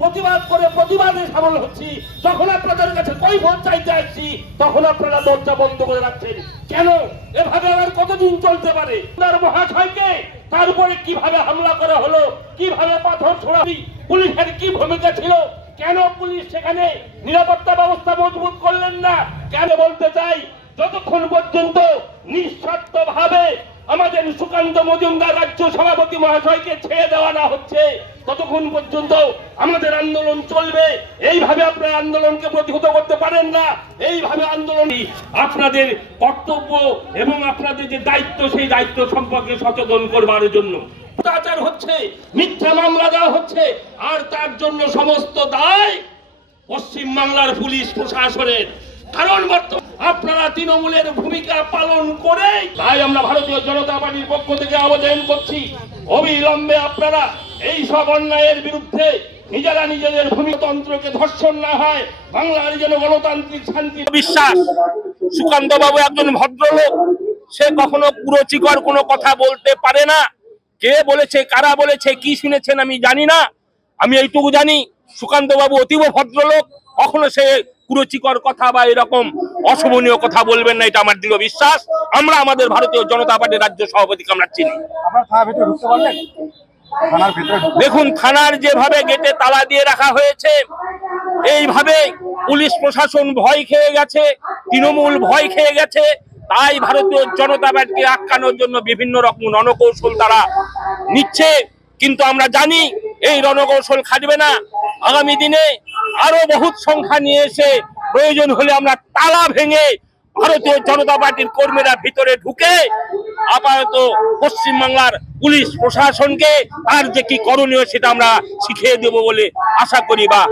প্রতিবাদ করে প্রতিবাদে সামিল হচ্ছি। যখন আপনাদের কাছে কৈফিয়ত চাইতে আসছি তখন আপনারা দরজা বন্ধ করে রাখছেন কেন? এভাবে আর কতদিন চলতে পারে? মহাশয়কে তার উপরে কিভাবে হামলা করা হলো, কিভাবে পাথর ছোড়া, পুলিশের কি ভূমিকা ছিল, কেন পুলিশ সেখানে নিরাপত্তা ব্যবস্থা মজবুত করলেন না? কেন বলতে চাই, যতক্ষণ পর্যন্ত নিঃস্বার্থ ভাবে আমাদের সুকান্ত মজুমদার রাজ্য সভাপতি মহাশয়কে ছেড়ে দেওয়া না হচ্ছে ততক্ষণ পর্যন্ত আমাদের আন্দোলন চলবে। এইভাবে আপনারা আন্দোলনকে প্রতিহত করতে পারেন না। এইভাবে আন্দোলন আপনাদের কর্তব্য এবং আপনাদের যে দায়িত্ব, সেই দায়িত্ব সম্পর্কে সচেতন করবার জন্য অত্যাচার হচ্ছে, মিথ্যা মামলা দেওয়া হচ্ছে, আর তার জন্য সমস্ত দায় পশ্চিম বাংলার পুলিশ প্রশাসনের। কারণ আপনারা তৃণমূলের ভূমিকা পালন করে, তাই আমরা ভারতীয় জনতা পার্টির পক্ষ থেকে আবেদন করছি, অবিলম্বে আপনারা এই সব অন্যায়ের বিরুদ্ধে নিজেরা নিজেদের ভূমিতন্ত্রকে ধর্ষণ না হয়, বাংলার যেন গণতান্ত্রিক শান্তি বিশ্বাস। সুকান্ত বাবু একজন ভদ্রলোক, সে কখনো কুরুচিকর কোনো কথা বলতে পারে না। কে বলেছে, কারা বলেছে, কি শুনেছেন আমি জানি না। আমি এইটুকু জানি, সুকান্ত বাবু অতীব ভদ্রলোক, কখনো সে কুরুচিকর কথা বা এরকম অশোভনীয় কথা বলবেন না, এটা আমার দৃঢ় বিশ্বাস। আমরা আমাদের ভারতীয় জনতা পার্টির রাজ্য সভাপতিকে আমরা চিনি। দেখুন, থানার যেভাবে গেটে তালা দিয়ে রাখা হয়েছে, এইভাবে পুলিশ প্রশাসন ভয় খেয়ে গেছে, তৃণমূল ভয় খেয়ে গেছে। তাই ভারতীয় জনতা পার্টিকে আটকানোর জন্য বিভিন্ন রকম রণকৌশল তারা নিচ্ছে। কিন্তু আমরা জানি এই রণকৌশল খাটবে না। আগামী দিনে আরো বহুত সংখ্যা নিয়ে এসে প্রয়োজন হলে আমরা তালা ভেঙে ভারতীয় জনতা পার্টির কর্মীরা ভিতরে ঢুকে আপাতত পশ্চিমবাংলার পুলিশ প্রশাসনকে তার যে কি করণীয় সেটা আমরা শিখিয়ে দেব বলে আশা করি বা